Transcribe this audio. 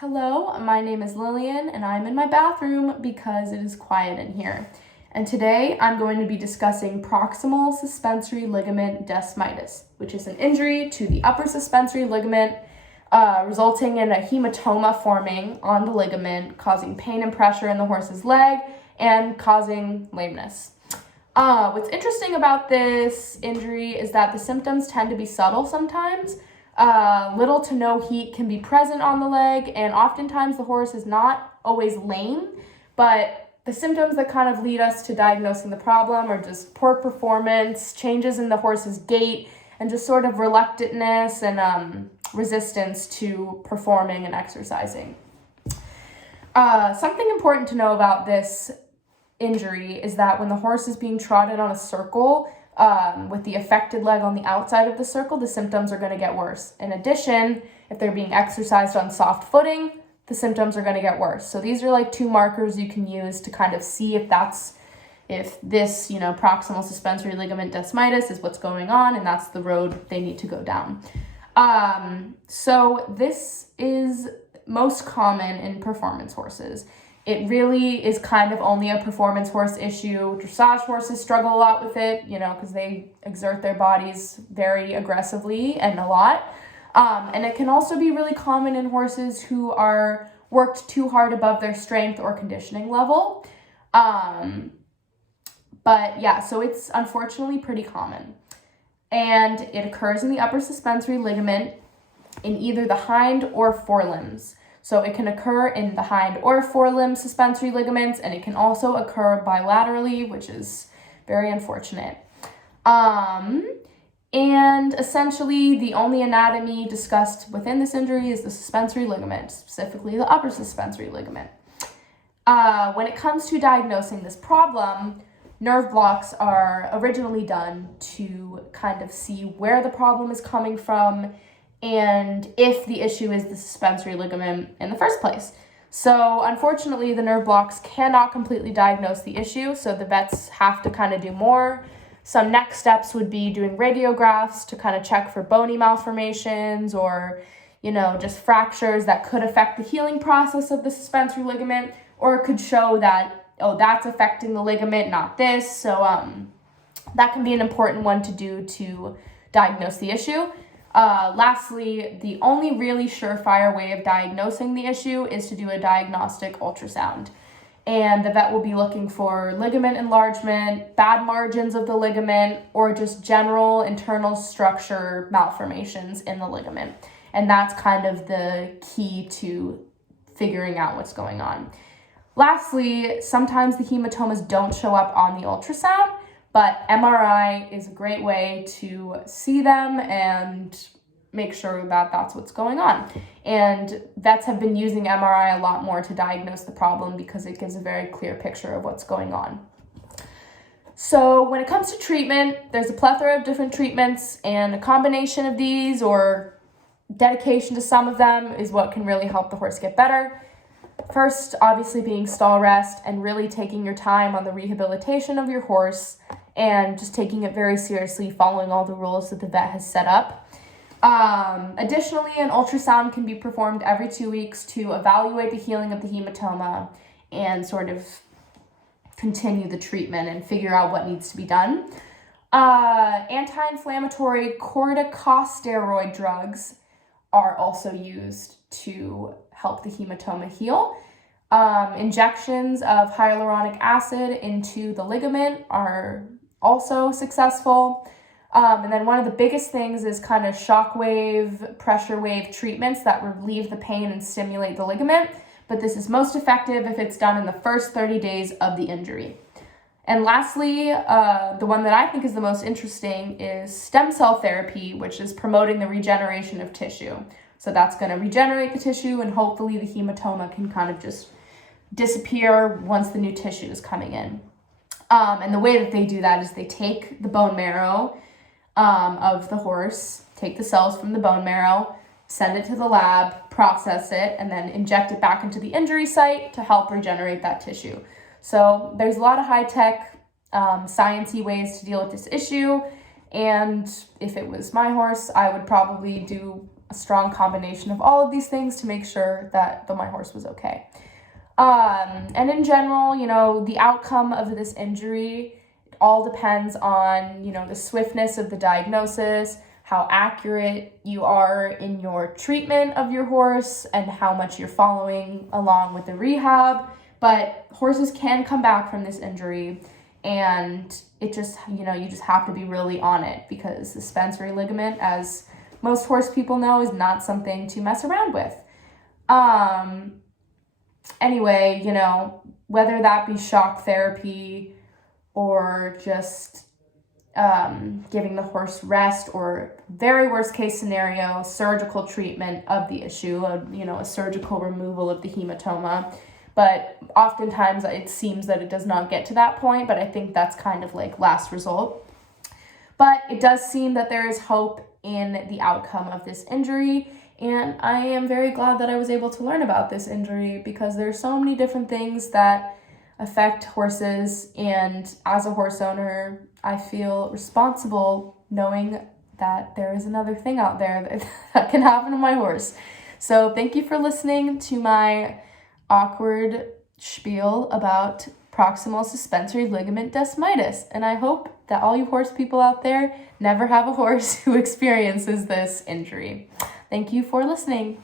Hello, my name is Lillian and I'm in my bathroom because it is quiet in here. And today I'm going to be discussing proximal suspensory ligament desmitis, which is an injury to the upper suspensory ligament resulting in a hematoma forming on the ligament, causing pain and pressure in the horse's leg and causing lameness. What's interesting about this injury is that the symptoms tend to be subtle sometimes. Little to no heat can be present on the leg, and oftentimes the horse is not always lame, but the symptoms that kind of lead us to diagnosing the problem are just poor performance, changes in the horse's gait, and just sort of reluctantness and resistance to performing and exercising. Something important to know about this injury is that when the horse is being trotted on a circle, with the affected leg on the outside of the circle, the symptoms are going to get worse. In addition, if they're being exercised on soft footing, the symptoms are going to get worse. So these are like two markers you can use to kind of see if this, proximal suspensory ligament desmitis is what's going on, and that's the road they need to go down. So this is most common in performance horses. It really is kind of only a performance horse issue. Dressage horses struggle a lot with it, because they exert their bodies very aggressively and a lot. And it can also be really common in horses who are worked too hard above their strength or conditioning level. So it's unfortunately pretty common. And it occurs in the upper suspensory ligament in either the hind or forelimbs. So it can occur in the hind or forelimb suspensory ligaments, and it can also occur bilaterally, which is very unfortunate. And essentially, the only anatomy discussed within this injury is the suspensory ligament, specifically the upper suspensory ligament. When it comes to diagnosing this problem, nerve blocks are originally done to kind of see where the problem is coming from and if the issue is the suspensory ligament in the first place. So unfortunately, the nerve blocks cannot completely diagnose the issue, so the vets have to kind of do more. Some next steps would be doing radiographs to kind of check for bony malformations or, just fractures that could affect the healing process of the suspensory ligament, or it could show that, that's affecting the ligament, not this. So that can be an important one to do to diagnose the issue. Lastly, the only really surefire way of diagnosing the issue is to do a diagnostic ultrasound. And the vet will be looking for ligament enlargement, bad margins of the ligament, or just general internal structure malformations in the ligament. And that's kind of the key to figuring out what's going on. Lastly, sometimes the hematomas don't show up on the ultrasound, but MRI is a great way to see them and make sure that that's what's going on. And vets have been using MRI a lot more to diagnose the problem because it gives a very clear picture of what's going on. So when it comes to treatment, there's a plethora of different treatments, and a combination of these or dedication to some of them is what can really help the horse get better. First, obviously being stall rest and really taking your time on the rehabilitation of your horse and just taking it very seriously, following all the rules that the vet has set up. Additionally, an ultrasound can be performed every 2 weeks to evaluate the healing of the hematoma and sort of continue the treatment and figure out what needs to be done. Anti-inflammatory corticosteroid drugs are also used to help the hematoma heal. Injections of hyaluronic acid into the ligament are also successful. And then one of the biggest things is kind of shockwave, pressure wave treatments that relieve the pain and stimulate the ligament. But this is most effective if it's done in the first 30 days of the injury. And lastly, the one that I think is the most interesting is stem cell therapy, which is promoting the regeneration of tissue. So that's going to regenerate the tissue, and hopefully the hematoma can kind of just disappear once the new tissue is coming in. And the way that they do that is they take the bone marrow of the horse, take the cells from the bone marrow, send it to the lab, process it, and then inject it back into the injury site to help regenerate that tissue. So there's a lot of high-tech, science-y ways to deal with this issue. And if it was my horse, I would probably do a strong combination of all of these things to make sure that my horse was okay. And in general, the outcome of this injury all depends on, the swiftness of the diagnosis, how accurate you are in your treatment of your horse, and how much you're following along with the rehab. But horses can come back from this injury, and it just, you just have to be really on it, because the suspensory ligament, as most horse people know, is not something to mess around with. Anyway, whether that be shock therapy or just giving the horse rest, or very worst case scenario, surgical treatment of the issue, a surgical removal of the hematoma. But oftentimes it seems that it does not get to that point, but I think that's kind of like last result. But it does seem that there is hope in the outcome of this injury, and I am very glad that I was able to learn about this injury, because there are so many different things that affect horses, and as a horse owner, I feel responsible knowing that there is another thing out there that can happen to my horse. So thank you for listening to my awkward spiel about proximal suspensory ligament desmitis, and I hope that all you horse people out there never have a horse who experiences this injury. Thank you for listening.